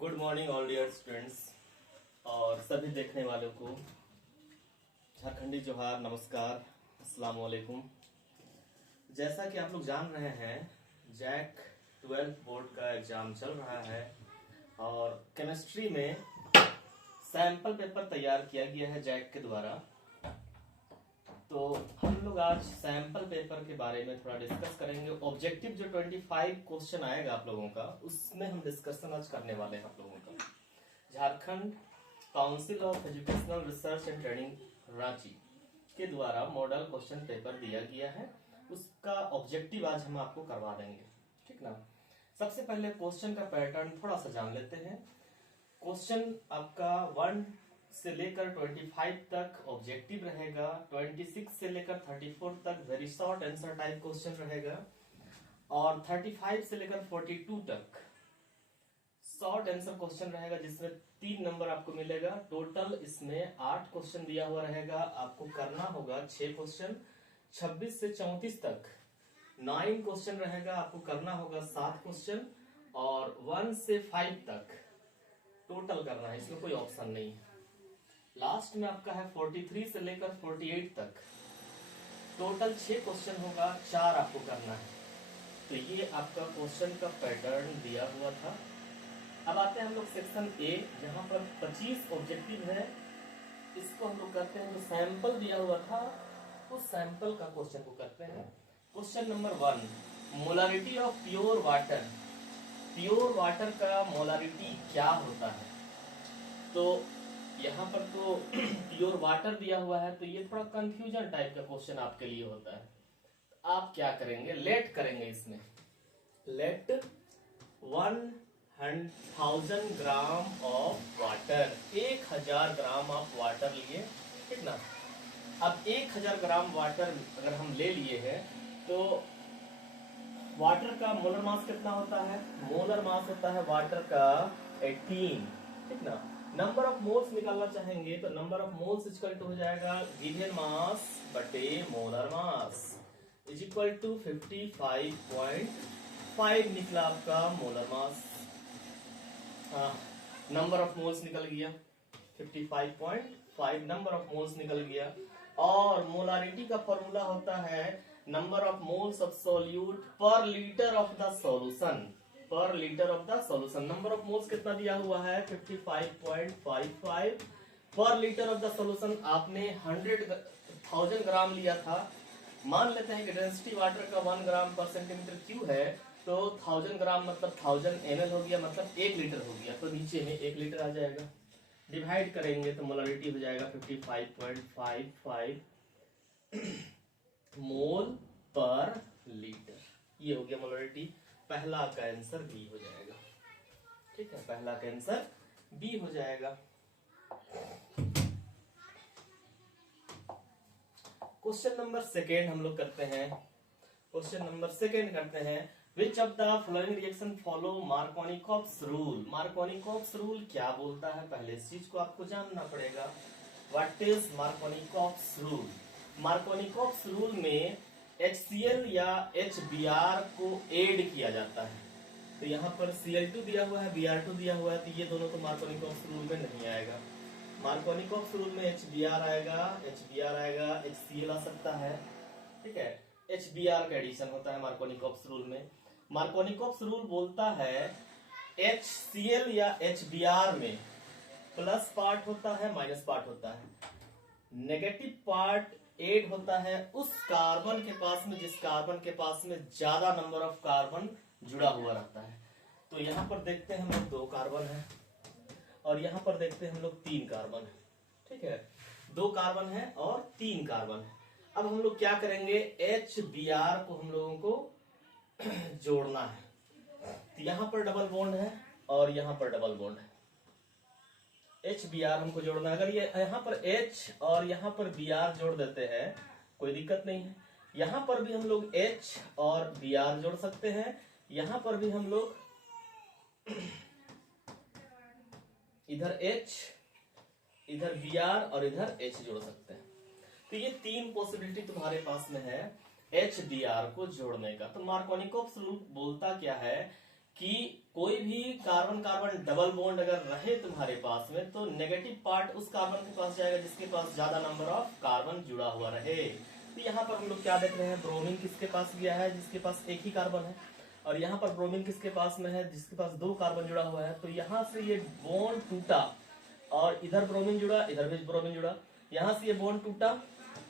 Good morning all dear students और सभी देखने वालों को झारखंडी जोहार, नमस्कार, अस्सलाम वालेकुम। जैसा कि आप लोग जान रहे हैं, जैक 12 बोर्ड का एग्जाम चल रहा है और केमिस्ट्री में सैंपल पेपर तैयार किया गया है जैक के द्वारा। तो हम लोग आज सैंपल पेपर के बारे में थोड़ा डिस्कस करेंगे। ऑब्जेक्टिव जो 25 क्वेश्चन आएगा आप लोगों का, उसमें हम डिस्कशन आज करने वाले हैं आप लोगों का। Jharkhand council of educational research and training Ranchi के द्वारा मॉडल क्वेश्चन पेपर दिया गया है, उसका ऑब्जेक्टिव आज हम आपको करवा देंगे, ठीक ना। सबसे पहले क्वेश्चन का पैटर्न थोड़ा सा जान लेते हैं। क्वेश्चन आपका 1 से लेकर 25 तक ऑब्जेक्टिव रहेगा, 26 से लेकर 34 तक very short answer type question रहेगा और 35 से लेकर 42 तक शॉर्ट आंसर क्वेश्चन रहेगा, जिसमें 3 नंबर आपको मिलेगा। टोटल इसमें 8 क्वेश्चन दिया हुआ रहेगा, आपको करना होगा 6 क्वेश्चन। 26 से 34 तक 9 क्वेश्चन रहेगा, आपको करना होगा 7 क्वेश्चन और 1 से 5 तक टोटल करना है, इसमें कोई ऑप्शन नहीं है। लास्ट में आपका है 43 से लेकर 48 तक टोटल 6 क्वेश्चन होगा, 4 आपको करना है। तो ये आपका क्वेश्चन का पैटर्न दिया हुआ था। अब आते हैं हम लोग सेक्शन ए, जहां पर 25 ऑब्जेक्टिव है। इसको हम लोग करते हैं, जो सैंपल दिया हुआ था उस सैंपल का क्वेश्चन को करते हैं। Question number 1, molarity of pure water. Pure water का मोलारिटी क्या होता है? तो यहाँ पर तो प्योर वाटर दिया हुआ है, तो ये थोड़ा कंफ्यूजन टाइप का क्वेश्चन आपके लिए होता है। आप क्या करेंगे? लेट करेंगे इसमें। Let 1000 gram of water, 1000 gram of water लिए, ठीक ना। अब 1000 ग्राम वाटर अगर हम ले लिए हैं तो वाटर का मोलर मास कितना होता है? मोलर मास होता है वाटर का 18, ठीक ना। नंबर ऑफ मोल्स निकालना चाहेंगे तो number of moles equal to हो जाएगा गिवन मास बटे molar mass is equal to 55.5 निकला आपका मोलर मास। हाँ, नंबर ऑफ मोल्स निकल गया 55.5, नंबर ऑफ मोल्स निकल गया। और मोलारिटी का फॉर्मूला होता है number of moles of solute पर लीटर ऑफ द सॉल्यूशन, पर litre of the solution. Number of moles कितना दिया हुआ है? 55.55 पर लीटर ऑफ द सॉल्यूशन। आपने 1000 ग्राम लिया था। मान लेते हैं कि डेंसिटी वाटर का 1 ग्राम पर सेंटीमीटर क्यूब है, तो 1000 ग्राम मतलब 1000 ml हो गया, मतलब 1 लीटर हो गया। तो नीचे में 1 लीटर आ जाएगा। डिवाइड करेंगे तो मोलारिटी हो जाएगा 55.55 मोल पर लीटर। ये हो गया मोलारिटी। पहला का आंसर बी हो जाएगा, ठीक है, पहला का आंसर बी हो जाएगा। क्वेश्चन नंबर 2 हम लोग करते हैं। क्वेश्चन नंबर 2 करते हैं, विच of the following reaction follow Markovnikov's rule. Markovnikov's rule क्या बोलता है? पहले इस चीज को आपको जानना पड़ेगा। What is Markovnikov's rule? Markovnikov's rule में HCl या HBr को ऐड किया जाता है। तो यहाँ पर Cl2 दिया हुआ है, Br2 दिया हुआ है, तो ये दोनों तो मार्कोनिकॉप्स रूल में नहीं आएगा। मार्कोनिकॉप्स रूल में HBr आएगा, HBr आएगा, HCl आ सकता है, ठीक है। HBr का एडिशन होता है मार्कोनिकॉप्स रूल में। मार्कोनिकॉप्स रूल बोलता है HCl या HBr में प्लस पार्ट होता है, माइनस पार्ट होता है। नेगेटिव पार्ट ऐड होता है उस कार्बन के पास में जिस कार्बन के पास में ज्यादा नंबर ऑफ कार्बन जुड़ा हुआ रहता है। तो यहाँ पर देखते हैं हम लोग 2 कार्बन है और यहाँ पर देखते हैं हम लोग 3 कार्बन है, ठीक है। 2 कार्बन है और 3 कार्बन है। अब हम लोग क्या करेंगे? HBr को हम लोगों को जोड़ना है। तो यहाँ पर डबल बॉन्ड है और यहाँ पर डबल बॉन्ड है। HBr हमको जोड़ना है। अगर ये यहाँ पर H और यहाँ पर Br जोड़ देते हैं कोई दिक्कत नहीं है। यहाँ पर भी हम लोग H और Br जोड़ सकते हैं, यहाँ पर भी हम लोग इधर H, इधर Br और इधर H जोड़ सकते हैं। तो ये 3 पॉसिबिलिटी तुम्हारे पास में है HBr को जोड़ने का। तो मार्कोनिकॉप्स रूल बोलता क्या है कि कोई भी कार्बन कार्बन डबल बॉन्ड अगर रहे तुम्हारे पास में तो नेगेटिव पार्ट उस कार्बन के पास जाएगा जिसके पास ज्यादा नंबर ऑफ कार्बन जुड़ा हुआ रहे। तो यहाँ पर हम लोग क्या देख रहे हैं, ब्रोमीन किसके पास गया है, जिसके पास एक ही कार्बन है, और यहाँ पर ब्रोमीन किसके पास में है, जिसके पास दो कार्बन जुड़ा हुआ है। तो यहाँ से ये बॉन्ड टूटा और इधर ब्रोमीन जुड़ा, इधर भी ब्रोमीन जुड़ा, यहाँ से ये बॉन्ड टूटा,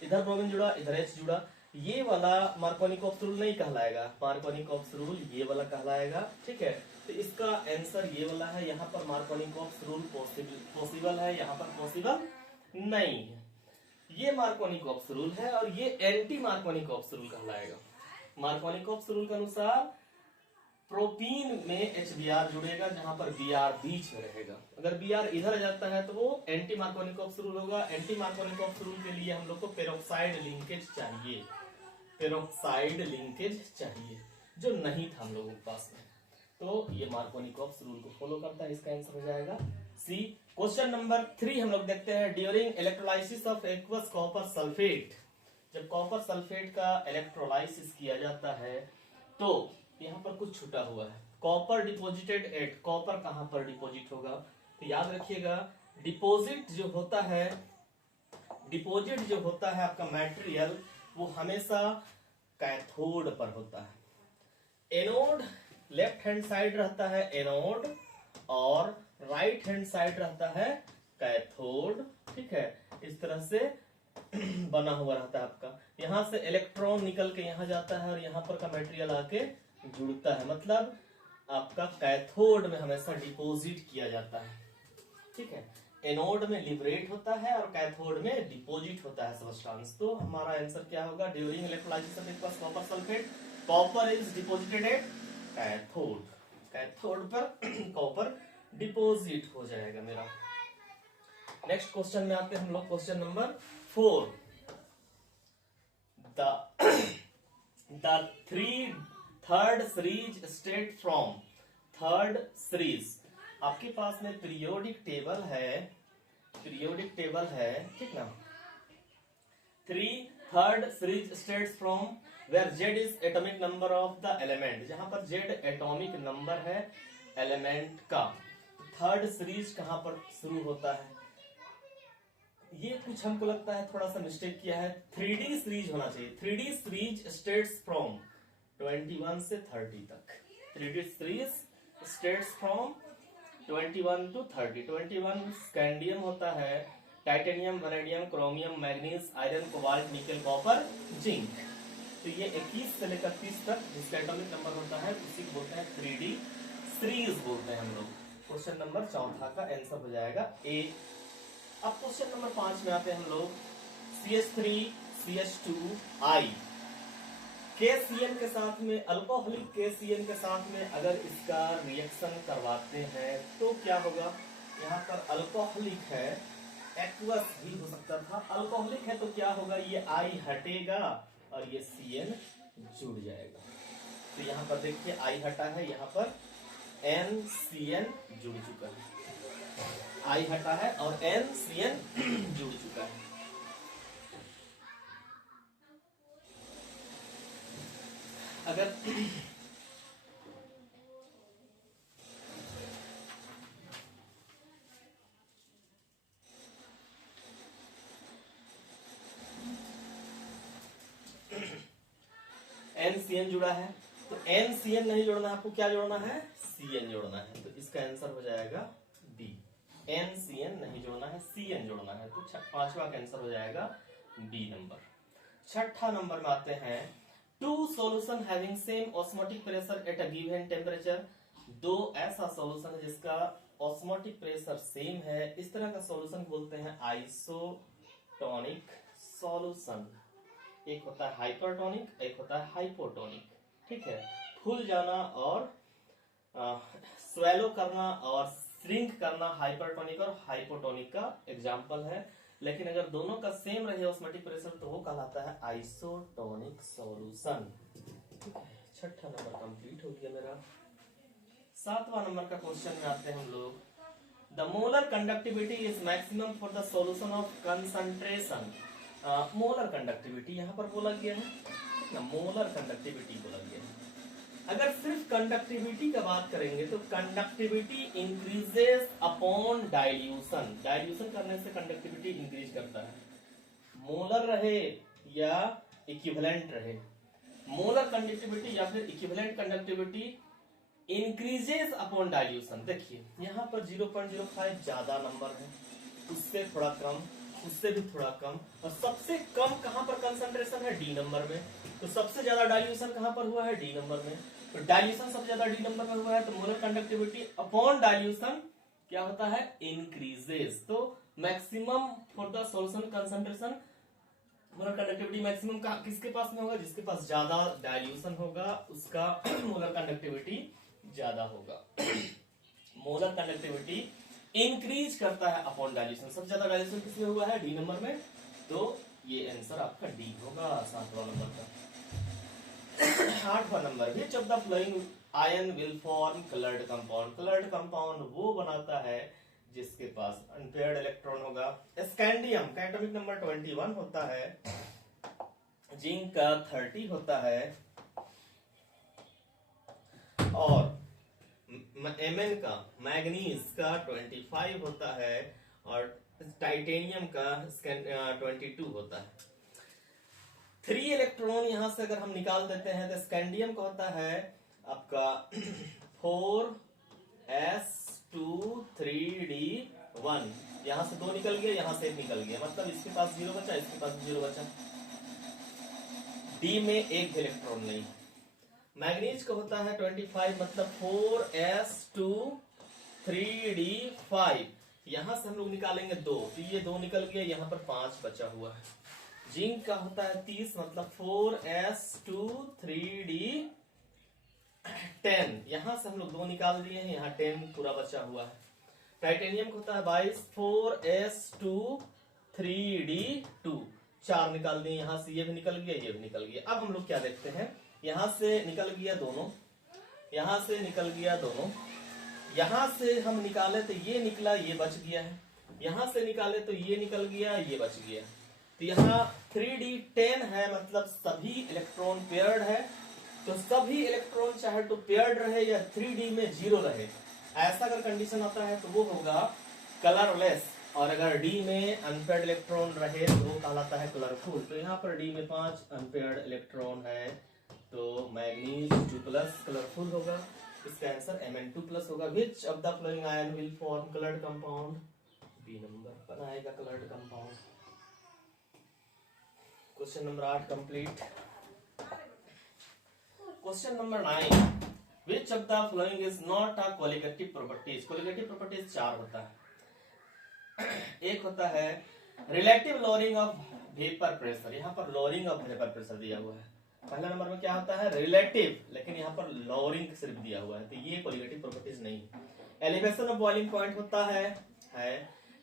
इधर ब्रोमीन जुड़ा, इधर H जुड़ा। ये वाला मार्कोनिकॉप्स रूल नहीं कहलाएगा, मार्कोनिकॉप्स रूल ये वाला कहलाएगा। ठीक है, तो इसका आंसर ये वाला है। यहाँ पर मार्कोनिकॉप्स रूल पॉसिबल है, यहाँ पर पॉसिबल नहीं है। ये मार्कोनिकॉप्स रूल है और ये एंटी मार्कोनिकॉप्स रूल कहलाएगा। मार्कोनिकॉप्स रूल के अनुसार प्रोपीन में HBr जुड़ेगा जहां पर Br बीच में रहेगा। अगर Br इधर जाता है तो वो एंटी मार्कोनिकॉप्स रूल होगा। एंटी मार्कोनिकॉप्स रूल के लिए हम लोग को पेरोक्साइड लिंकेज चाहिए, पेरोक्साइड लिंकेज चाहिए, जो नहीं था हम लोगों के पास में। तो ये मार्कोनिकॉप्स रूल को फॉलो करता है। इसका आंसर हो जाएगा सी। क्वेश्चन नंबर 3 हम लोग देखते हैं। During electrolysis of aqueous copper sulphate, जब कॉपर सल्फेट का इलेक्ट्रोलाइसिस किया जाता है तो यहाँ पर कुछ छूटा हुआ है। कॉपर डिपोजिटेड एट, कॉपर कहां पर डिपोजिट होगा, तो याद रखिएगा डिपोजिट जो होता है, डिपोजिट जो होता है आपका मटेरियल, वो हमेशा कैथोड पर होता है। एनोड लेफ्ट हैंड साइड रहता है एनोड और राइट हैंड साइड रहता है कैथोड। ठीक है, इस तरह से बना हुआ रहता है आपका। यहां से इलेक्ट्रॉन निकल के यहां जाता है और यहाँ पर का मटेरियल आके जुड़ता है, मतलब आपका कैथोड में हमेशा डिपॉजिट किया जाता है। ठीक है, एनोड में लिबरेट होता है और कैथोड में डिपॉजिट होता है सब्सटेंस। तो हमारा आंसर क्या होगा, during electrolysis of aqueous copper sulphate copper is deposited at cathode, cathode पर कॉपर डिपॉजिट हो जाएगा मेरा। नेक्स्ट क्वेश्चन में आते हैं हम लोग, question number 4। The third series state from, third series आपके पास में पीरियोडिक टेबल है, पीरियोडिक टेबल है, ठीक ना। Third series states from where Z is atomic number of the element, जहां पर Z एटॉमिक नंबर है एलिमेंट का। थर्ड सीरीज कहां पर शुरू होता है, ये कुछ हमको लगता है थोड़ा सा मिस्टेक किया है। 3D सीरीज होना चाहिए। 3D सीरीज स्टेट्स फ्रॉम 21 से 30 तक। 3D series states from 21 to 30। 21 scandium होता है, titanium, vanadium, chromium, manganese, iron, cobalt, nickel, copper, zinc. तो ये 21 से लेकर 30 तक जिसका एटॉमिक नंबर होता है उसी को बोलते हैं 3D सीरीज बोलते हैं हम लोग। क्वेश्चन नंबर 4 का आंसर हो जाएगा ए। अब क्वेश्चन नंबर 5 में आते हैं हम लोग। CH3 CH2I KCN के साथ में, अल्कोहलिक KCN के साथ में अगर इसका रिएक्शन करवाते हैं तो क्या होगा। यहाँ पर अल्कोहलिक है, एक्वस भी हो सकता था। अल्कोहलिक है तो क्या होगा, ये I हटेगा और ये CN जुड़ जाएगा। तो यहाँ पर देखिए I हटा है, यहाँ पर NCN जुड़ चुका है। I हटा है और NCN जुड़ चुका है। अगर NCN जुड़ा है तो NCN नहीं जोड़ना है आपको, क्या जोड़ना है, CN जोड़ना है। तो इसका आंसर हो जाएगा D। NCN नहीं जोड़ना है, CN जोड़ना है। तो 5वां का आंसर हो जाएगा B नंबर। 6ठा नंबर में आते हैं। Two solution having same osmotic pressure at a given temperature. दो ऐसा सॉल्यूशन है जिसका ऑस्मोटिक प्रेशर सेम है, इस तरह का सॉल्यूशन बोलते हैं आइसोटोनिक सॉल्यूशन। एक होता है हाइपरटोनिक, एक होता है हाइपोटोनिक। ठीक है, फूल जाना और स्वेलो करना और श्रिंक करना हाइपरटोनिक और हाइपोटोनिक का एग्जाम्पल है। लेकिन अगर दोनों का सेम रहे ऑस्मोटिक प्रेशर तो वो कहलाता है आइसोटोनिक सॉल्यूशन। 6ठा नंबर कंप्लीट हो गया मेरा। 7वां नंबर का क्वेश्चन में आते हैं हम लोग। The molar conductivity is maximum for the solution of concentration. Molar conductivity यहाँ पर बोला गया है ना, मोलर कंडक्टिविटी बोला गया है। अगर सिर्फ कंडक्टिविटी का बात करेंगे तो conductivity increases upon dilution, dilution करने से कंडक्टिविटी इंक्रीज करता है। मोलर रहे या इक्विवेलेंट रहे, मोलर कंडक्टिविटी या फिर equivalent conductivity increases upon dilution. देखिए यहाँ पर 0.05 ज्यादा नंबर है, उससे थोड़ा कम, उससे भी थोड़ा कम, और सबसे कम कहां पर कंसंट्रेशन है, डी नंबर में। तो सबसे ज्यादा डाइल्यूशन कहां पर हुआ है, डी नंबर में। तो डाइल्यूशन सबसे ज्यादा डी नंबर में हुआ है, तो मोलर कंडक्टिविटी अपॉन डाइल्यूशन क्या होता है, इंक्रीजेस। तो maximum for the solution concentration, molar conductivity maximum किसके पास में होगा, जिसके पास ज्यादा डाइल्यूशन होगा उसका मोलर कंडक्टिविटी ज्यादा होगा। मोलर कंडक्टिविटी इंक्रीज करता है अपॉन डाइल्यूशन, सबसे ज्यादा डाइल्यूशन किसमें हुआ है, डी नंबर में। तो ये आंसर आपका डी होगा 7वां नंबर का। 8वां number, which of the following ion will form coloured compound. Coloured compound वो बनाता है जिसके पास अनपेयर्ड इलेक्ट्रॉन होगा। स्कैंडियम का एटॉमिक नंबर 21 होता है, जिंक का 30 होता है, और एमएन का मैग्नीज का 25 होता है, और टाइटेनियम का 22 होता है। 3 इलेक्ट्रॉन यहां से अगर हम निकाल देते हैं तो स्कैंडियम का होता है आपका 4s2 3d1, यहां से 2 निकल गया, यहां से 1 निकल गया, मतलब इसके पास 0 बचा, इसके पास 0 बचा। डी में एक भी इलेक्ट्रॉन नहीं। मैग्नीज का होता है 25, मतलब 4s2 3d5, यहां से हम लोग निकालेंगे 2, तो ये 2 निकल गया, यहां पर 5 बचा हुआ है। जिंक का होता है 30, मतलब 4s2 3d10, यहां से हम लोग 2 निकाल दिए हैं, यहाँ 10 पूरा बचा हुआ है। टाइटेनियम का होता है 22, 4s2 3d2, 4 निकाल दिए, यहां से ये भी निकल गया, ये भी निकल गया। अब हम लोग क्या देखते हैं, यहां से निकल गया दोनों, यहां से निकल गया दोनों, यहां से हम निकाले तो ये निकला, ये बच गया है, यहां से निकाले तो ये निकल गया, ये बच गया। तो यहाँ 3d10 है, मतलब सभी इलेक्ट्रॉन पेयर्ड है, तो सभी इलेक्ट्रॉन चाहे तो पेयर्ड रहे या 3d में 0 रहे, ऐसा अगर कंडीशन आता है तो वो होगा कलरलेस, और अगर डी में अनपेयर्ड इलेक्ट्रॉन रहे तो वो कहलाता है कलरफुल। तो यहाँ पर डी में 5 अनपेयर्ड इलेक्ट्रॉन है, तो मैग्नीज 2+ कलरफुल होगा, इसका आंसर Mn2+ होगा। Which of the following ion will form coloured compound, B number बनाएगा coloured compound. Question number 8 complete. Question number 9, which of the following is not a colligative properties. Colligative properties 4 होता है। एक होता है relative lowering of vapour pressure, यहाँ पर lowering of vapour pressure दिया हुआ है। पहला नंबर में क्या होता है, रिलेटिव, लेकिन यहाँ पर लोअरिंग सिर्फ दिया हुआ है, तो ये कोलिगेटिव प्रॉपर्टीज नहीं। एलिवेशन ऑफ बॉइलिंग पॉइंट होता है,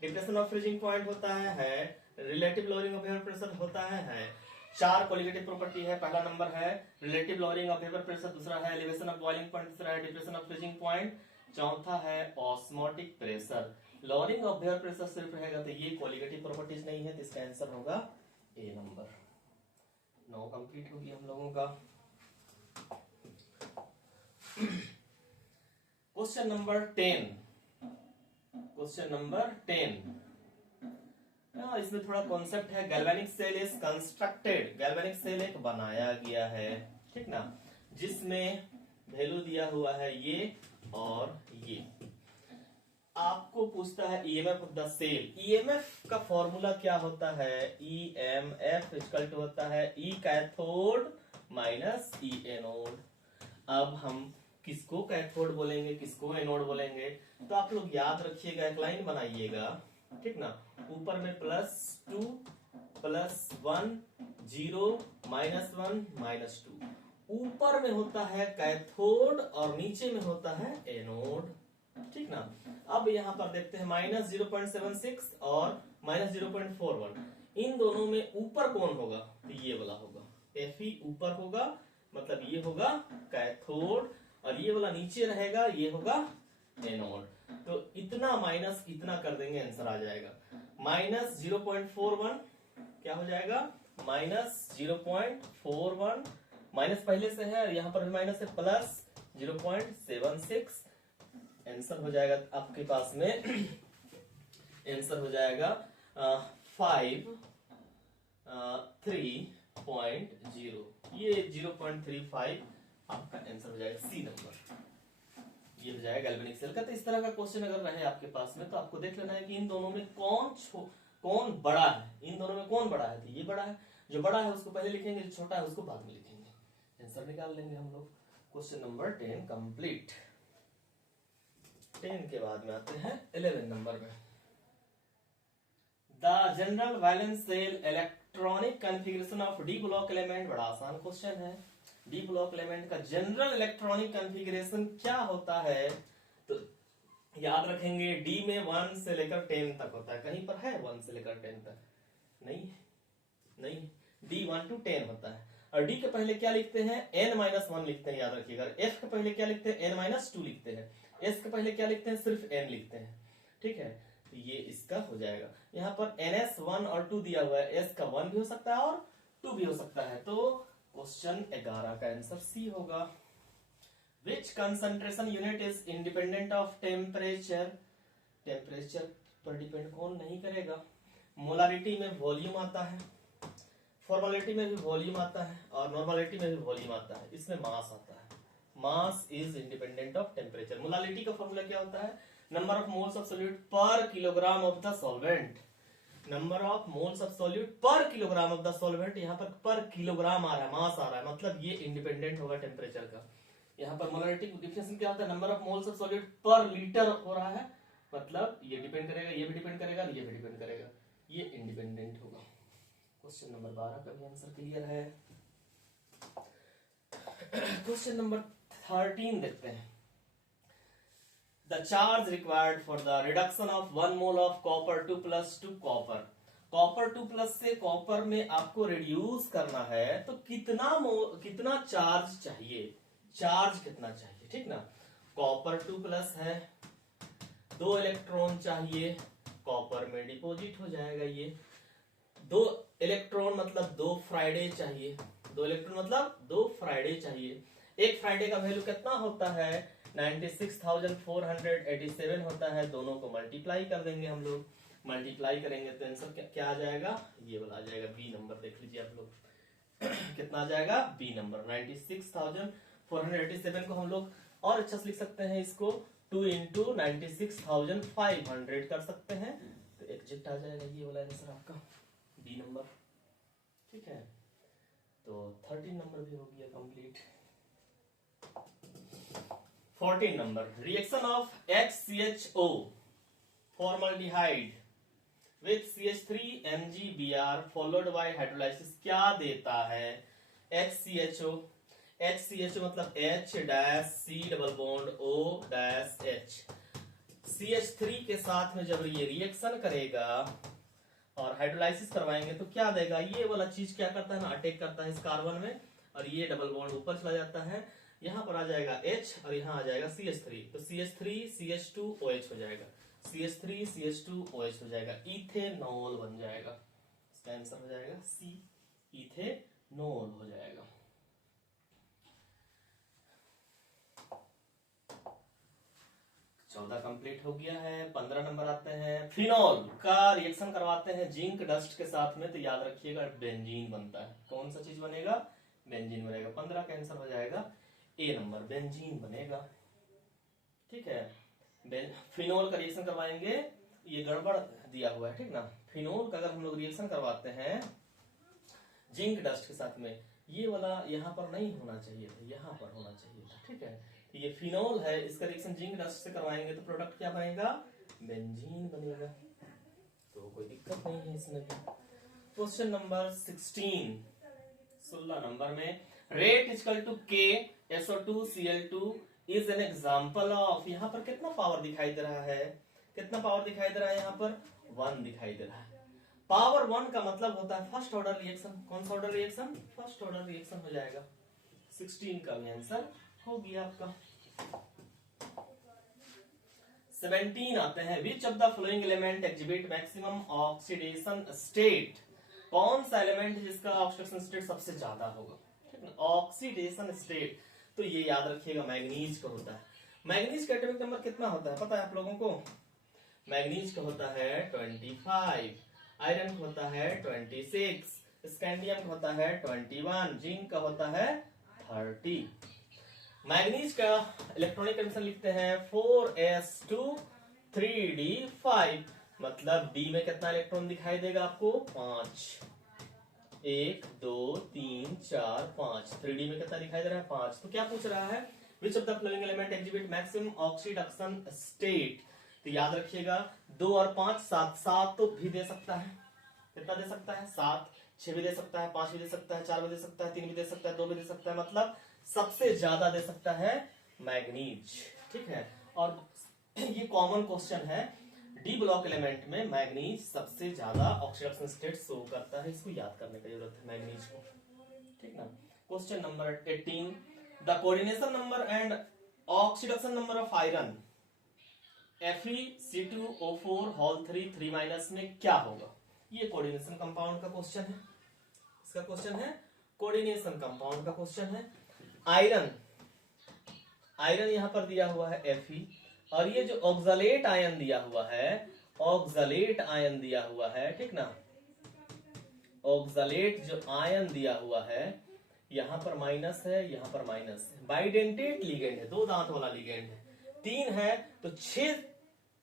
डिप्रेशन ऑफ फ्रीजिंग पॉइंट होता है, relative lowering of vapour pressure होता है। 4 कोलिगेटिव प्रॉपर्टी है। पहला नंबर है relative lowering of vapour pressure, दूसरा है एलिवेशन ऑफ बॉइलिंग पॉइंट, तीसरा है डिप्रेशन ऑफ फ्रीजिंग पॉइंट, चौथा है osmotic pressure. Lowering of vapour pressure सिर्फ रहेगा तो ये कोलिगेटिव प्रॉपर्टीज नहीं है, तो इसका आंसर होगा ए नंबर। 9 कंप्लीट होगी हम लोगों का। क्वेश्चन नंबर 10, क्वेश्चन नंबर 10, इसमें थोड़ा कॉन्सेप्ट है। Galvanic cell is constructed, galvanic cell एक बनाया गया है, ठीक ना, जिसमें वैल्यू दिया हुआ है ये और ये। आपको पूछता है EMF of the cell. EMF का फॉर्मूला क्या होता है, ईएमएफ इक्वल टू होता है E cathode minus E anode. अब हम किसको कैथोड बोलेंगे, किसको एनोड बोलेंगे, तो आप लोग याद रखिएगा, एक लाइन बनाइएगा, ठीक ना, ऊपर में +2 +1 0 -1 -2, ऊपर में होता है कैथोड और नीचे में होता है एनोड, ठीक ना। अब यहाँ पर देखते हैं -0.76 और -0.41, इन दोनों में ऊपर कौन होगा, तो ये वाला होगा, Fe ऊपर होगा, मतलब ये होगा कैथोड, और ये वाला नीचे रहेगा, ये होगा एनोड। तो इतना माइनस इतना कर देंगे, आंसर आ जाएगा -0.41, क्या हो जाएगा, -0.41 माइनस पहले से है, यहाँ पर भी माइनस है, प्लस 0.76। आंसर हो जाएगा आपके पास में आंसर हो जाएगा 530। ये 0.35 आपका आंसर हो जाएगा, सी नंबर। ये हो जाएगा गैल्वेनिक सेल का। तो इस तरह का क्वेश्चन अगर रहे आपके पास में तो आपको देख लेना है कि इन दोनों में कौन बड़ा है, इन दोनों में कौन बड़ा है। तो ये बड़ा है, जो बड़ा है उसको पहले लिखेंगे, जो छोटा है उसको बाद में लिखेंगे, आंसर निकाल लेंगे हम लोग। Question number 10 complete. 10 के बाद में आते हैं 11 नंबर में। The general valence shell electronic configuration of D block element. बड़ा आसान क्वेश्चन है। डी ब्लॉक एलिमेंट का जनरल इलेक्ट्रॉनिक कॉन्फ़िगरेशन क्या होता है, तो याद रखेंगे डी में 1 से लेकर 10 तक होता है। कहीं पर है 1 से लेकर 10 तक? नहीं, डी 1 to 10 होता है। और डी के पहले क्या लिखते हैं? n-1 लिखते हैं, याद रखिएगा। एफ के पहले क्या लिखते हैं? n-2 लिखते हैं। एस के पहले क्या लिखते हैं? सिर्फ n लिखते हैं, ठीक है। तो ये इसका हो जाएगा। यहाँ पर ns 1 और 2 दिया हुआ है, एस का 1 भी हो सकता है और 2 भी हो सकता है। तो क्वेश्चन 11 का आंसर सी होगा। Which concentration unit is independent of temperature? Temperature पर डिपेंड कौन नहीं करेगा। मोलारिटी में वॉल्यूम आता है, फॉर्मेलिटी में भी वॉल्यूम आता है और नॉर्मलिटी में भी वॉल्यूम आता है। इसमें मास आता है। Mass is independent of temperature. Molality का फॉर्मूला क्या होता है? Number of moles of solute per kilogram of the solvent. Number of moles of solute per kilogram of the solvent. यहाँ पर किलोग्राम आ रहा है, मास आ रहा है, मतलब ये इंडिपेंडेंट होगा टेम्परेचर का। यहाँ पर मोलारिटी डिफिनेशन क्या होता है? Number of moles of solute पर लीटर हो रहा है, मतलब ये डिपेंड करेगा, ये भी डिपेंड करेगा, ये भी डिपेंड करेगा, ये इंडिपेंडेंट होगा। क्वेश्चन नंबर 12 का भी आंसर क्लियर है। क्वेश्चन नंबर 13 देखते हैं। The charge required for the reduction of 1 mole of copper 2+ to copper. Copper 2+ से कॉपर में आपको रिड्यूस करना है तो कितना चार्ज चाहिए? चार्ज कितना चाहिए, ठीक ना। कॉपर 2+ है, 2 इलेक्ट्रॉन चाहिए, कॉपर में डिपॉजिट हो जाएगा। ये 2 इलेक्ट्रॉन मतलब 2 फ्राइडे चाहिए। 2 इलेक्ट्रॉन मतलब 2 फ्राइडे चाहिए। एक फ्राइडे का वैल्यू कितना होता है? 96,487 होता है। दोनों को मल्टीप्लाई कर देंगे हम लोग। मल्टीप्लाई करेंगे तो आंसर क्या आ जाएगा? ये वाला आ जाएगा, बी नंबर। देख लीजिए आप लोग कितना आ जाएगा? B number. 96,487 को हम लोग और अच्छा से लिख सकते हैं, इसको 2 × 96,500 कर सकते हैं, तो एग्जैक्ट आ जाएगा ये वाला आंसर आपका, बी नंबर, ठीक है। तो 13 नंबर भी हो गया complete. 14 number, reaction of HCHO formaldehyde with CH3MgBr followed by hydrolysis क्या देता है? HCHO मतलब H-C≡OH। CH3 के साथ में जब ये रिएक्शन करेगा और हाइड्रोलाइसिस करवाएंगे तो क्या देगा? ये वाला चीज क्या करता है ना, अटैक करता है इस कार्बन में और ये डबल बॉन्ड ऊपर चला जाता है। यहाँ पर आ जाएगा H और यहाँ आ जाएगा CH3, तो CH3 CH2OH हो जाएगा, CH3 CH2OH हो जाएगा, इथेनॉल बन जाएगा। इसका आंसर हो जाएगा सी, इथेनॉल हो जाएगा। चौदह कंप्लीट हो गया है। 15 नंबर आते हैं। फिनॉल का रिएक्शन करवाते हैं जिंक डस्ट के साथ में, तो याद रखिएगा बेंजीन बनता है। कौन सा चीज बनेगा? बेंजीन बनेगा। 15 का आंसर हो जाएगा ए नंबर, बेंजीन बनेगा, ठीक है। फिनॉल का रिएक्शन करवाएंगे, ये गड़बड़ दिया हुआ है, ठीक ना। फिनॉल का अगर हम लोग रिएक्शन करवाते हैं जिंक डस्ट के साथ में, ये वाला यहाँ पर नहीं होना चाहिए था, यहाँ पर होना चाहिए था, ठीक है। ये फिनॉल है, इसका रिएक्शन जिंक डस्ट से करवाएंगे तो प्रोडक्ट क्या बनेगा? बेंजीन बनेगा। तो कोई दिक्कत नहीं है इसमें भी। क्वेश्चन नंबर 16 नंबर में, rate equal to K SO2Cl2 is an example of. यहाँ पर कितना पावर दिखाई दे रहा है? कितना पावर दिखाई दे रहा है? यहाँ पर 1 दिखाई दे रहा है। पावर 1 का मतलब होता है फर्स्ट ऑर्डर रिएक्शन। कौन सा order reaction? First order reaction हो जाएगा। 16 का भी आंसर हो गया आपका। 17 आते हैं। विच of the following element exhibit maximum oxidation state. कौन सा एलिमेंट जिसका ऑक्सीडेशन स्टेट सबसे ज्यादा होगा? ठीक ना, ऑक्सीडेशन स्टेट। तो ये याद रखिएगा मैग्नीज का होता है। मैग्नीज का एटॉमिक नंबर कितना होता है पता है आप लोगों को? मैग्नीज का होता है 25, आयरन का होता है 26, स्कैंडियम का होता है 21, जिंक का होता है 30। मैग्नीज का इलेक्ट्रॉनिक कंडीशन लिखते हैं 4s2 3d5, मतलब डी में कितना इलेक्ट्रॉन दिखाई देगा आपको? 5। 1 2 3 4 5। 3d में कितना दिखाई दे रहा है? 5। तो क्या पूछ रहा है? विच of the flowing element exhibit maximum oxidation state? तो याद रखिएगा 2 और 5 7, 7 तो भी दे सकता है। कितना दे सकता है? 7। 6 भी दे सकता है, 5 भी दे सकता है, 4 भी दे सकता है, 3 भी दे सकता है, 2 भी दे सकता है, मतलब सबसे ज्यादा दे सकता है मैग्नीज। ठीक है, और ये कॉमन क्वेश्चन है, डी ब्लॉक एलिमेंट में मैग्नीज सबसे ज्यादा ऑक्सीडेशन स्टेट शो करता है। इसको याद करने की जरूरत है मैग्नीज को। ठीक ना। Question number 18, the coordination number and oxidation number of iron FeC2O4 whole 3 में क्या होगा? ये कोऑर्डिनेशन कंपाउंड का क्वेश्चन है। इसका क्वेश्चन है कोऑर्डिनेशन कंपाउंड का क्वेश्चन है। आयरन यहां पर दिया हुआ है Fe, और ये जो ऑक्सलेट आयन दिया हुआ है, ऑक्सलेट आयन दिया हुआ है, ठीक ना, ऑक्सलेट जो आयन दिया हुआ है यहां पर माइनस है, यहां पर माइनस है। बाइडेंटेट लिगेंड है, 2 दांत वाला लिगेंड है। 3 है तो 6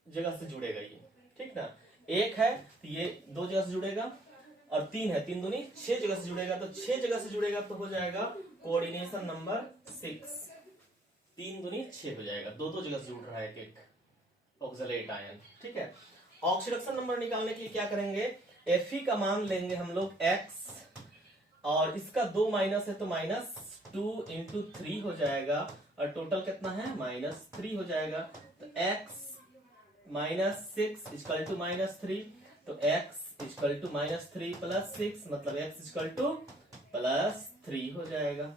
जगह से जुड़ेगा ये, ठीक ना। 1 है तो ये 2 जगह से जुड़ेगा, और 3 है, 3 दूनी 6 जगह से जुड़ेगा, तो 6 जगह से जुड़ेगा तो हो जाएगा कोऑर्डिनेशन नंबर 6। 3 दूनी 6 हो जाएगा, 2 जगह से जुड़ रहा है एक ऑक्सलेट आयन। ठीक है, ऑक्सीडेशन नंबर निकालने के लिए क्या करेंगे? Fe का मान लेंगे हम लोग x, और इसका 2 माइनस है तो -2 × 3 हो जाएगा, और टोटल कितना है? -3 हो जाएगा। तो x -6 इक्वल टू -3, तो x इक्वल टू -3 + 6, मतलब x इक्वल टू +3 हो जाएगा।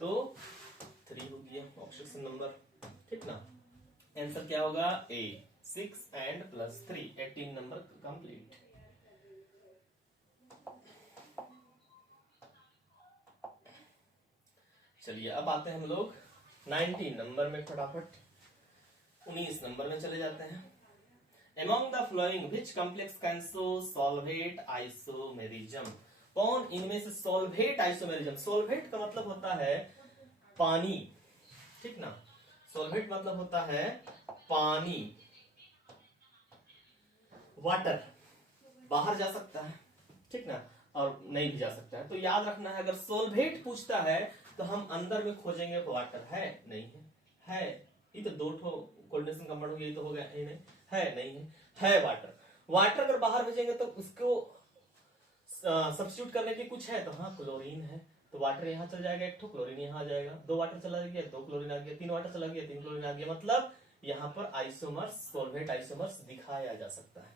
तो 3 हो गया ऑप्शन नंबर, ठीक ना। आंसर क्या होगा? A, 6 and +3, 18 number complete. चलिए अब आते हैं हम लोग 19 नंबर में, फटाफट 19 नंबर में चले जाते हैं। Among the following which complex can show solvate isomerism? कौन इनमें से solvate isomerism? solvate का मतलब होता है पानी, ठीक ना। solvate मतलब होता है पानी, वाटर बाहर जा सकता है, ठीक ना, और नहीं भी जा सकता है। तो याद रखना है, अगर solvate पूछता है तो हम अंदर में खोजेंगे वाटर है, नहीं है, ये तो 2 कोऑर्डिनेशन कंपाउंड हो गया, ये तो हो गया नहीं है, नहीं है वाटर। वाटर अगर बाहर भेजेंगे तो उसको सब्स्टिट्यूट करने की कुछ है, तो हाँ क्लोरीन है, तो वाटर यहाँ चल जाएगा, 1 क्लोरीन यहाँ आ जाएगा, 2 वाटर चला गया, 2 क्लोरीन आ गया, 3 वाटर चला गया, 3 क्लोरीन आ गया, मतलब यहाँ पर आइसोमर्स, सोलवेट आइसोमर्स दिखाया जा सकता है,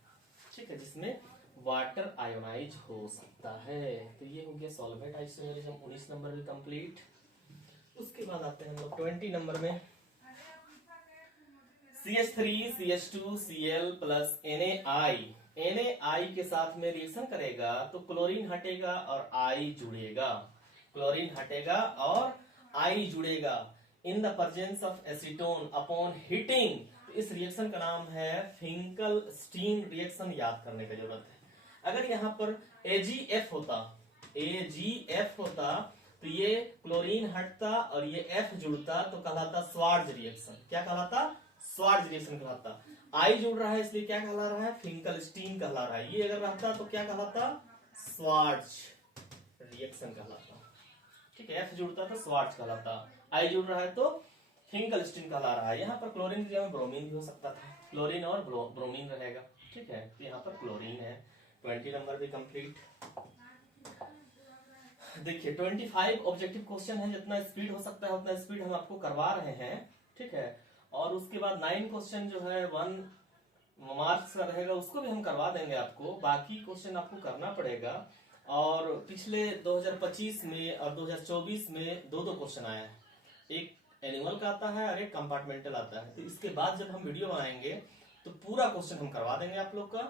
ठीक है, जिसमें वाटर आयोनाइज हो सकता है। तो ये हो गया सॉल्वेट आइसोमरिज्म, 19 नंबर भी कंप्लीट। उसके बाद आते हैं हम लोग 20 नंबर में। CH3 CH2 Cl + NaI के साथ में रिएक्शन करेगा तो क्लोरीन हटेगा और I जुड़ेगा, क्लोरीन हटेगा और I जुड़ेगा। In the presence of acetone upon heating, इस रिएक्शन का नाम है फिंकल-स्टीन रिएक्शन। याद करने की जरूरत है। अगर यहाँ पर AgF होता तो ये क्लोरीन हटता और ये F जुड़ता तो कहलाता स्वार्ज रिएक्शन। क्या कहलाता? स्वार्ज रिएक्शन कहलाता। I जुड़ रहा है इसलिए क्या कहला रहा है? फिंकल-स्टीन कहला रहा है। ये अगर रहता तो क्या कहलाता? स्वार्ज रिएक्शन कहलाता। ठीक है, F जुड़ता तो स्वार्ज कहलाता, I जुड़ रहा है तो फिंकल-स्टीन कहला रहा है। यहाँ पर क्लोरीन की जगह ब्रोमीन भी हो सकता था, क्लोरीन और ब्रोमीन रहेगा। ठीक है, तो यहाँ पर क्लोरीन है। 20 नंबर भी कंप्लीट। देखिए 25 ऑब्जेक्टिव क्वेश्चन है, जितना स्पीड हो सकता है उतना स्पीड हम आपको करवा रहे हैं। ठीक है, और उसके बाद 9 क्वेश्चन जो है 1 मार्क्स का रहेगा, उसको भी हम करवा देंगे आपको। बाकी क्वेश्चन आपको करना पड़ेगा। और पिछले 2025 में और 2024 में 2 क्वेश्चन आया है, एक एनुअल का आता है और एक कंपार्टमेंटल आता है। तो इसके बाद जब हम वीडियो बनाएंगे तो पूरा क्वेश्चन हम करवा देंगे आप लोग का।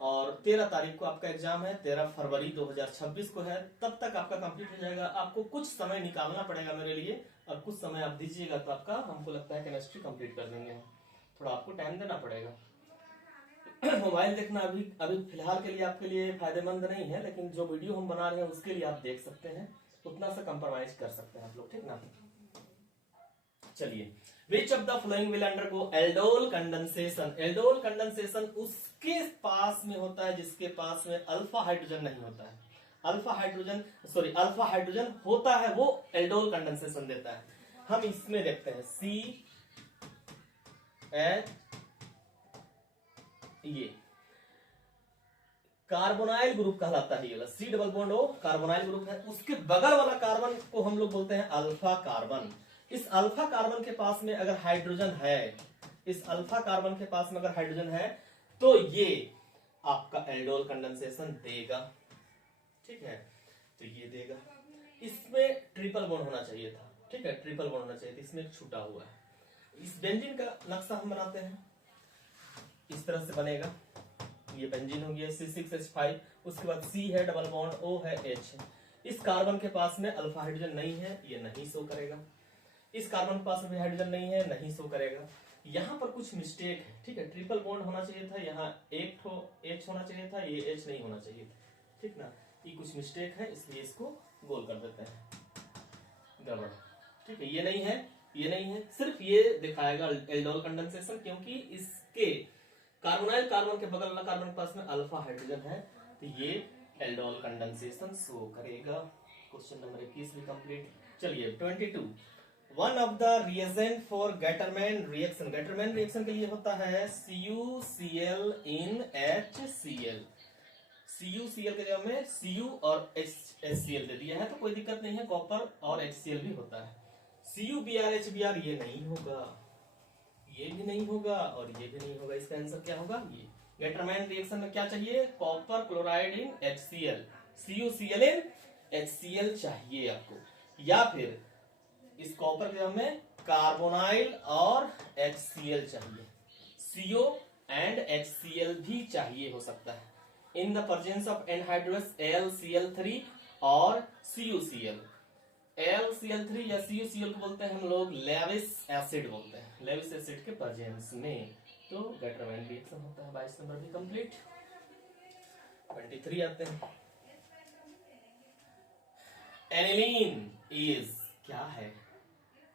और 13 तारीख को आपका एग्जाम है, 13 फरवरी 2026 को है। तब तक आपका कंप्लीट हो जाएगा। आपको कुछ समय निकालना पड़ेगा मेरे लिए, और कुछ समय आप दीजिएगा तो आपका, हमको लगता है केमिस्ट्री कंप्लीट कर देंगे हम। थोड़ा आपको टाइम देना पड़ेगा। मोबाइल देखना अभी अभी फिलहाल के लिए आपके लिए फायदेमंद नहीं है, लेकिन जो वीडियो हम बना रहे हैं उसके लिए आप देख सकते हैं, उतना सा कंप्रोमाइज कर सकते हैं आप लोग, ठीक ना। चलिए, विच of the following will undergo aldol condensation. Aldol condensation उसके पास में होता है जिसके पास में अल्फा हाइड्रोजन नहीं होता है। अल्फा हाइड्रोजन होता है, वो एल्डोल कंडेंसेशन देता है। हम इसमें देखते हैं CH, ये कार्बोनाइल ग्रुप कहलाता है, ये C double bond O carbonyl group है। उसके बगल वाला कार्बन को हम लोग बोलते हैं अल्फा कार्बन। इस अल्फा कार्बन के पास में अगर हाइड्रोजन है, इस अल्फा कार्बन के पास में अगर हाइड्रोजन है, तो ये आपका एल्डोल कंडेंसेशन देगा, ठीक है। तो ये देगा। इसमें ट्रिपल बॉन्ड होना चाहिए था, ठीक है, ट्रिपल बॉन्ड होना चाहिए था, इसमें छूटा हुआ है। इस बेंजीन का नक्शा हम बनाते हैं, इस तरह से बनेगा। ये बेंजीन हो गया C6H5, उसके बाद C है डबल बॉन्ड, O है H है। इस कार्बन के पास में अल्फा हाइड्रोजन नहीं है, ये नहीं शो करेगा। इस कार्बन के पास में हाइड्रोजन नहीं है, नहीं शो करेगा। यहाँ पर कुछ मिस्टेक है, ठीक है। ट्रिपल बॉन्ड होना चाहिए था, यहाँ एक ठो H होना चाहिए था, ये H नहीं होना चाहिए था, ठीक ना। ये कुछ मिस्टेक है, इसलिए इसको गोल कर देते हैं, गड़बड़, ठीक है। ये नहीं है, ये नहीं है, सिर्फ ये दिखाएगा एल्डोल कंडेंसेशन, क्योंकि इसके कार्बोनाइल कार्बन के बगल वाला कार्बन के पास में अल्फा हाइड्रोजन है, तो ये एल्डोल कंडेंसेशन शो करेगा। क्वेश्चन नंबर 21 भी कंप्लीट। चलिए 22, one of the reagent for Gattermann reaction. Gattermann reaction के लिए होता है CuCl in HCl। CuCl के जगह में Cu और HCl दे दिया है, तो कोई दिक्कत नहीं है, कॉपर और HCl भी होता है। CuBrHBr ये नहीं होगा, ये भी नहीं होगा, और ये भी नहीं होगा। इसका आंसर क्या होगा? ये गैटरमैन रिएक्शन में क्या चाहिए? Copper chloride in HCl, CuCl in HCl चाहिए आपको, या फिर इस कॉपर के में कार्बोनाइल और HCl चाहिए, CO एंड HCl भी चाहिए हो सकता है। In the presence of anhydrous AlCl3 और CuCl। AlCl3 या CuCl को बोलते हैं हम लोग लेविस एसिड बोलते हैं, लेविस एसिड के प्रेजेंस में, तो गैटरमैन रिएक्शन होता है। 22 नंबर भी कंप्लीट। 23 आते हैं। एनिलीन इज क्या है?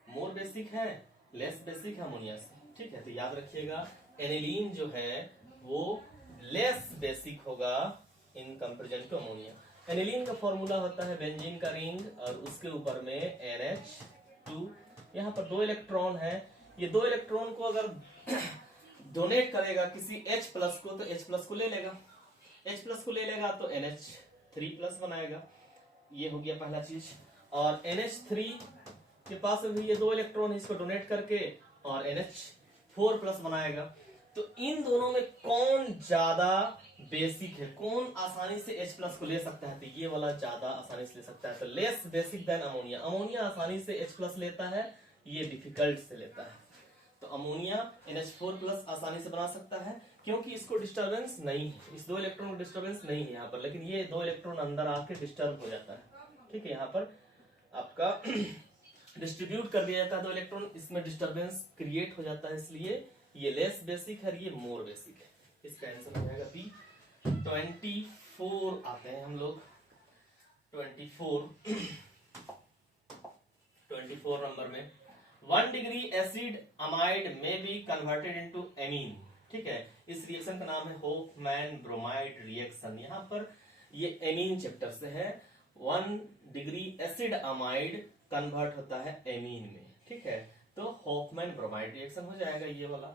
मोर बेसिक है, लेस बेसिक है अमोनिया से, ठीक है। तो याद रखिएगा एनिलीन जो है वो लेस बेसिक होगा in comparison to ammonia. Aniline का फॉर्मूला होता है बेंजीन का रिंग और उसके ऊपर में NH2। यहाँ पर 2 इलेक्ट्रॉन है, ये 2 इलेक्ट्रॉन को अगर डोनेट करेगा किसी H प्लस को, तो H प्लस को ले लेगा, H प्लस को ले लेगा तो NH3 प्लस बनाएगा। ये हो गया पहला चीज। और NH3 के पास भी ये 2 इलेक्ट्रॉन इसको डोनेट करके और NH4 प्लस बनाएगा। तो इन दोनों में कौन ज्यादा बेसिक है, कौन आसानी से H प्लस को ले सकता है? तो ये वाला ज्यादा आसानी से ले सकता है, तो less basic than ammonia. Ammonia आसानी से H प्लस लेता है, ये डिफिकल्ट से लेता है। तो अमोनिया NH4 प्लस आसानी से बना सकता है, क्योंकि इसको डिस्टर्बेंस नहीं है, इस 2 इलेक्ट्रॉन को डिस्टर्बेंस नहीं है यहाँ पर, लेकिन ये 2 इलेक्ट्रॉन अंदर आके डिस्टर्ब हो जाता है, ठीक है। यहाँ पर आपका डिस्ट्रीब्यूट कर दिया जाता है 2 इलेक्ट्रॉन, इसमें डिस्टर्बेंस क्रिएट हो जाता है, इसलिए ये लेस बेसिक है, ये मोर बेसिक है। इसका आंसर हो जाएगा बी। 24 आते हैं हम लोग। 24 नंबर में 1 डिग्री एसिड अमाइड में बी कन्वर्टेड इनटू एमीन, ठीक है। इस रिएक्शन का नाम है होफमैन ब्रोमाइड रिएक्शन। यहाँ पर ये एमीन चैप्टर से है। 1 डिग्री एसिड अमाइड कन्वर्ट होता है एमीन में, ठीक है। तो होफमैन ब्रोमाइड रिएक्शन हो जाएगा ये वाला।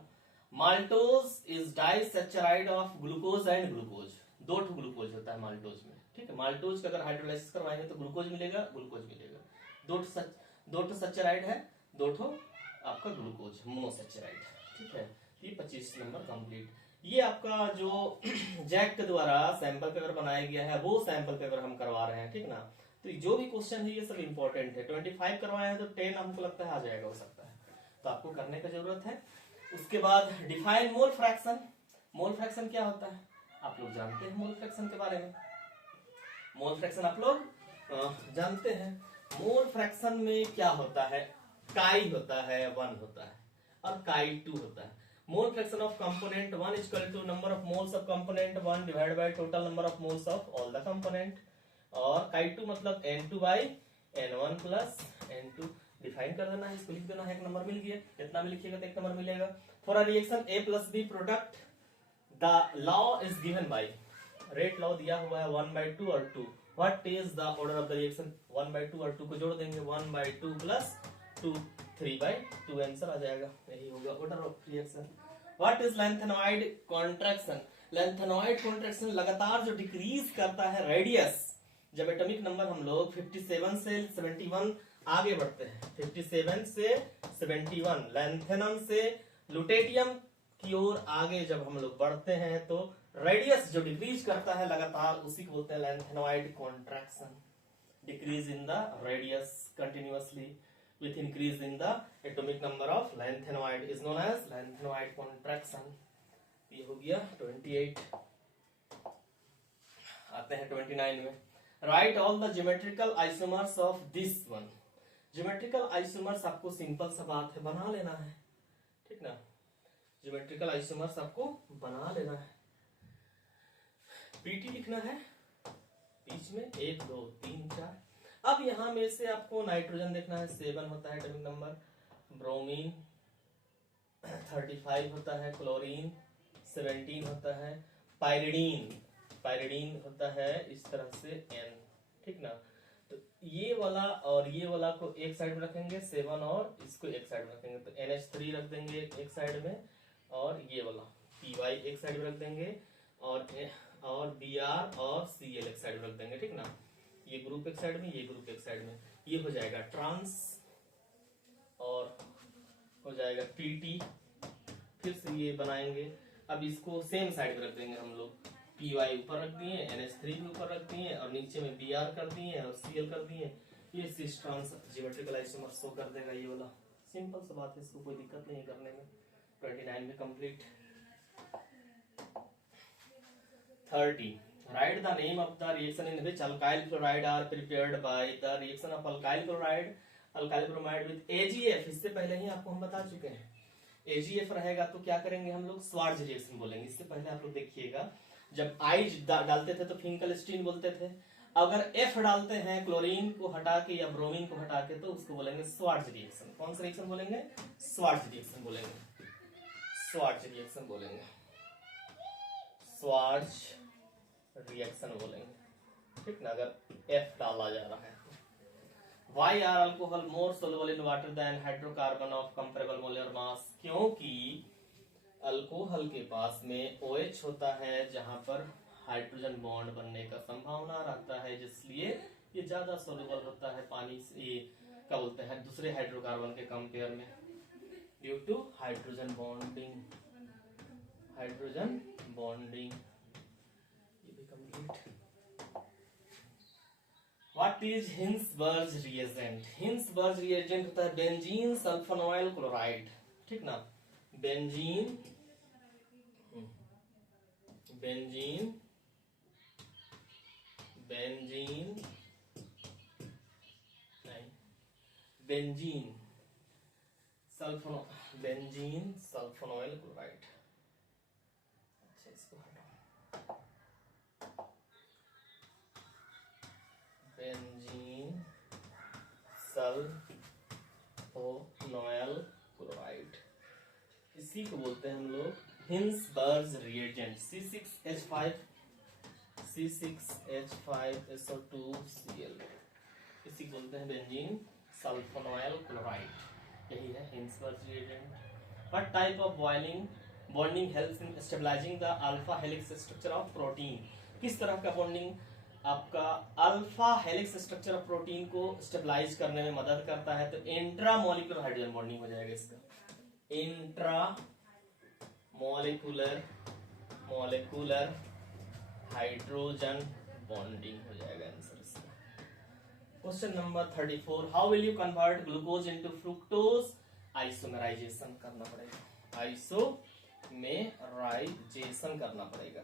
Maltose is disaccharide of glucose and glucose. 2 glucose होता है माल्टोज में, ठीक है। माल्टोज का अगर हाइड्रोलाइसिस करवाएंगे तो ग्लूकोज मिलेगा, ग्लूकोज मिलेगा। 2 सैचराइड है, 2 आपका ग्लूकोज मोनोसैचराइड, ठीक है। ये 25 नंबर कंप्लीट। ये आपका जो जैक के द्वारा सैंपल पेपर बनाया गया है वो सैंपल पेपर हम करवा रहे हैं, ठीक ना। तो जो भी क्वेश्चन है ये सब इंपॉर्टेंट है। 25 करवाए हैं तो 10 हमको लगता है आ जाएगा, हो सकता है, तो आपको करने का जरूरत है। उसके बाद define mole fraction. Mole fraction क्या होता है? आप लोग जानते हैं मोल फ्रैक्शन के बारे में। मोल फ्रैक्शन आप लोग जानते हैं। मोल फ्रैक्शन में क्या होता है, काई होता है, 1 होता है और काई 2 होता है। Mole fraction of component 1 is equal to number of moles of component 1 divided by total number of moles of all the component. और काई 2 मतलब N2 by N1 plus N2। Define कर देना है, इसको लिख देना है, एक नंबर मिल गया। कितना में लिखिएगा तो एक नंबर मिलेगा। For a reaction A plus B product the law is given by, rate law दिया हुआ है 1/2 और 2। What is the order of the reaction, 1/2 और 2 को जोड़ देंगे, 1/2 प्लस 2 3/2 आंसर आ जाएगा। यही होगा order of reaction. What is lanthanoid contraction, lanthanoid contraction लगातार जो डिक्रीज करता है रेडियस, जब एटॉमिक नंबर हम लोग 57 से 71 आगे बढ़ते हैं, 57 से 71 लैंथेनम से लुटेटियम की ओर आगे जब हम लोग बढ़ते हैं तो रेडियस जो डिक्रीज करता है लगातार, उसी को बोलते हैं lanthanoid contraction. Decrease in the radius continuously with increase in the atomic number of lanthanide is known as lanthanide contraction। ये हो गया 28। आते हैं 29 में। Right all the geometrical isomers of this one. Geometrical isomers आपको सिंपल सा बात है, बना लेना है, ठीक ना। ज्योमेट्रिकल आइसोमर्स आपको बना लेना है। पीटी लिखना है बीच में 1 2 3 4। अब यहां में से आपको नाइट्रोजन देखना है, 7 होता है एटॉमिक नंबर, ब्रोमीन 35 होता है, क्लोरीन 17 होता है, पायरिडीन होता है इस तरह से N, ठीक ना। तो ये वाला और ये वाला को एक साइड में रखेंगे 7 और इसको एक साइड में रखेंगे, तो NH3 रख देंगे एक साइड में और ये वाला PY एक साइड में रख देंगे और Br और Cl एक साइड में रख देंगे, ठीक ना। ये ग्रुप एक साइड में, ये ग्रुप एक साइड में, ये हो जाएगा ट्रांस और हो जाएगा PT। फिर से ये बनाएंगे, अब इसको सेम साइड में रख देंगे हम लोग, PY ऊपर रख दिए, NH3 भी ऊपर रख दिए और नीचे में Br कर दिए और Cl कर दिए। ये cis trans geometrical isomer show कर देगा ये वाला। सिंपल सा बात है, इसको कोई दिक्कत नहीं करने में। 29 में complete. 30 write the name of the reaction in which alkyl chloride are prepared by the reaction of alkyl bromide with AgF। इससे पहले ही आपको हम बता चुके हैं, AgF रहेगा तो क्या करेंगे हम लोग, स्वार्ज रिएक्शन बोलेंगे। इससे पहले आप लोग देखिएगा, जब I डालते थे तो फिंकलस्टीन बोलते थे, अगर F डालते हैं क्लोरीन को हटा के या ब्रोमीन को हटा के तो उसको बोलेंगे स्वार्ज रिएक्शन। कौन सा रिएक्शन बोलेंगे, स्वार्ज रिएक्शन बोलेंगे, स्वार्ज रिएक्शन बोलेंगे, स्वार्ज रिएक्शन बोलेंगे, ठीक ना, अगर F डाला जा रहा है तो। Why are alcohol more soluble in water than hydrocarbon of comparable molar mass, क्योंकि अल्कोहल के पास में OH होता है जहां पर हाइड्रोजन बॉन्ड बनने का संभावना रहता है, जिसलिए ये ज्यादा सोल्यूबल होता है पानी से, क्या बोलते हैं, दूसरे हाइड्रोकार्बन के कंपेयर में, due to hydrogen bonding. Hydrogen bonding What is Hinsberg's reagent? Hinsberg's reagent होता है बेंजीन सल्फोनॉइल क्लोराइड, ठीक ना। Benzene sulphonyl chloride. अच्छा, इसको हटाओ, बेंजीन सल्फोनॉइल क्लोराइड, इसी को बोलते हैं हम लोग हिंसबर्ग्स रिएजेंट। C6H5SO2Cl, इसी को बोलते हैं बेंजीन सल्फोनॉइल क्लोराइड, यही है Hinsberg's reagent. What type of bonding helps in stabilising the alpha helix structure of protein, किस तरह का बॉन्डिंग आपका alpha helix structure of protein को स्टेबलाइज करने में मदद करता है, तो इंट्रा मॉलिक्यूलर हाइड्रोजन बॉन्डिंग हो जाएगा इसका, इंट्रा मॉलिक्यूलर हाइड्रोजन बॉन्डिंग हो जाएगा आंसर इसका। Question number 34, how will you convert glucose into fructose, isomerisation करना पड़ेगा, आइसोमेराइजेशन करना पड़ेगा।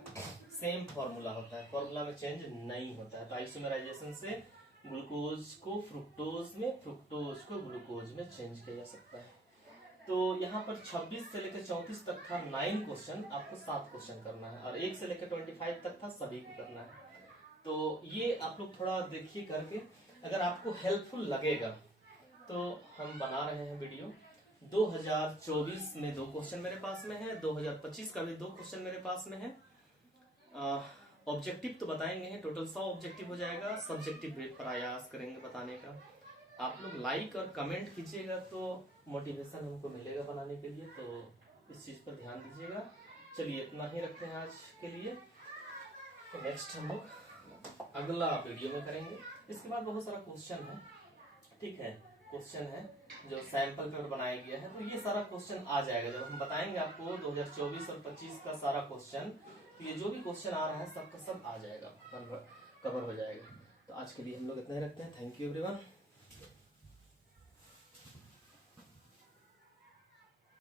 सेम फॉर्मूला होता है, फॉर्मूला में चेंज नहीं होता है। तो आइसोमेराइजेशन से ग्लूकोज को फ्रुक्टोज में, फ्रुक्टोज को ग्लूकोज में चेंज किया जा सकता है। तो यहाँ पर 26 से लेकर 34 तक था 9 क्वेश्चन, आपको 7 क्वेश्चन करना है, और 1 से लेकर 25 तक था, सभी को करना है। तो ये आप लोग थोड़ा देखिए करके, अगर आपको हेल्पफुल लगेगा तो हम बना रहे हैं वीडियो। 2024 में 2 क्वेश्चन मेरे पास में है, 2025 का भी 2 क्वेश्चन मेरे पास में है। ऑब्जेक्टिव तो बताएंगे हैं, टोटल 100 ऑब्जेक्टिव हो जाएगा। सब्जेक्टिव प्रयास करेंगे बताने का। आप लोग लाइक और कमेंट कीजिएगा तो मोटिवेशन हमको मिलेगा बनाने के लिए, तो इस चीज पर ध्यान दीजिएगा। चलिए इतना ही रखते हैं आज के लिए, तो नेक्स्ट हम लोग अगला वीडियो में करेंगे। इसके बाद बहुत सारा क्वेश्चन है, ठीक है, क्वेश्चन है जो सैंपल पेपर बनाया गया है, तो ये सारा क्वेश्चन आ जाएगा जब हम बताएंगे आपको 2024 और 25 का सारा क्वेश्चन। तो ये जो भी क्वेश्चन आ रहा है सबका सब आ जाएगा, कवर हो जाएगा। तो आज के लिए हम लोग इतना ही रखते हैं। Thank you everyone.